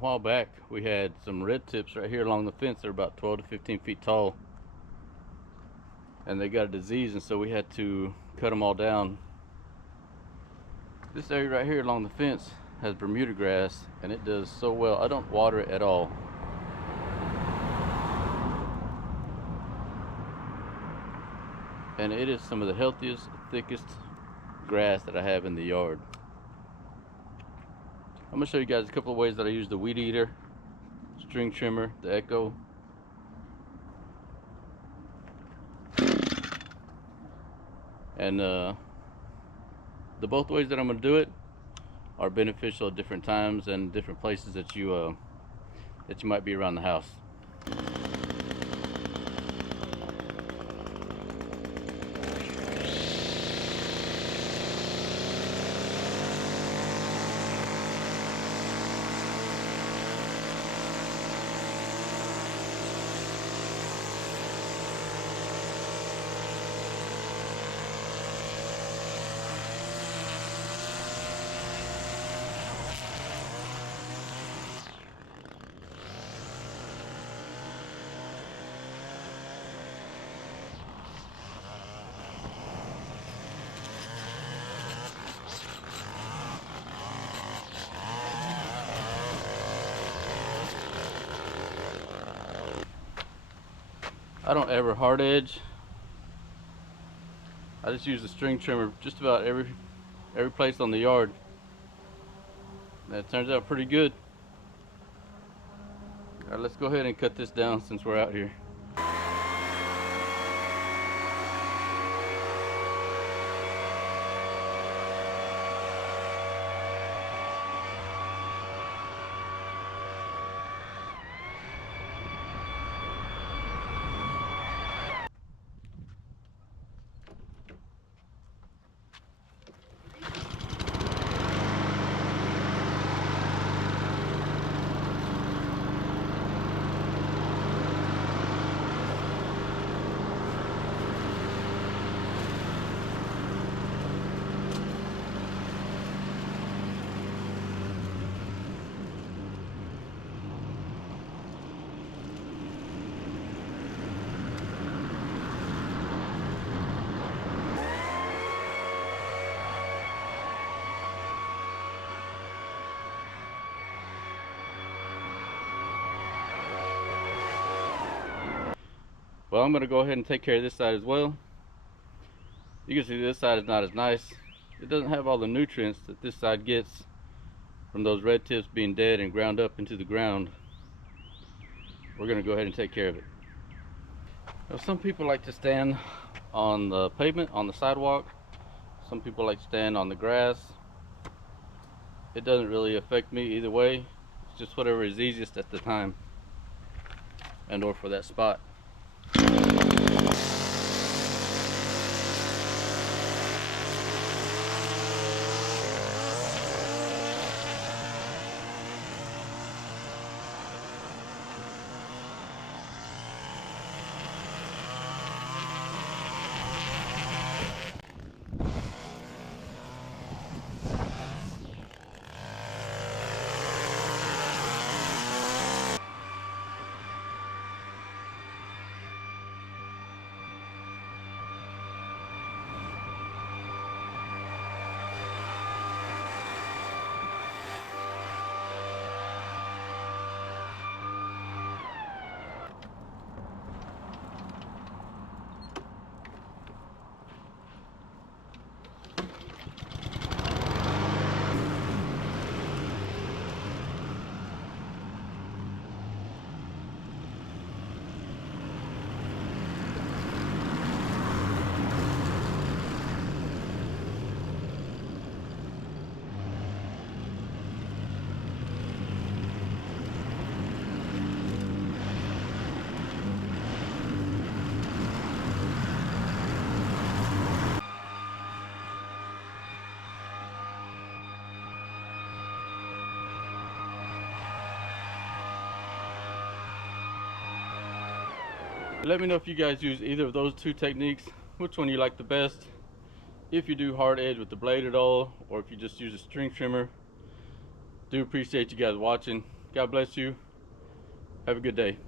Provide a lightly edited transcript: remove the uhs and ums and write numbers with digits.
while back we had some red tips right here along the fence. They're about 12 to 15 feet tall, and they got a disease, and so we had to cut them all down. This area right here along the fence has Bermuda grass, and it does so well. I don't water it at all. And it is some of the healthiest, thickest grass that I have in the yard. I'm going to show you guys a couple of ways that I use the weed eater, string trimmer, the Echo. And the both ways that I'm going to do it are beneficial at different times and different places that you might be around the house. I don't ever hard edge. I just use the string trimmer just about every place on the yard. And it turns out pretty good. All right, let's go ahead and cut this down since we're out here. Well, I'm going to go ahead and take care of this side as well. You can see this side is not as nice. It doesn't have all the nutrients that this side gets from those red tips being dead and ground up into the ground. We're going to go ahead and take care of it. Now, some people like to stand on the pavement, on the sidewalk. Some people like to stand on the grass. It doesn't really affect me either way. It's just whatever is easiest at the time and or for that spot. Let me know if you guys use either of those two techniques, which one you like the best. If you do hard edge with the blade at all, or if you just use a string trimmer. Do appreciate you guys watching. God bless you. Have a good day.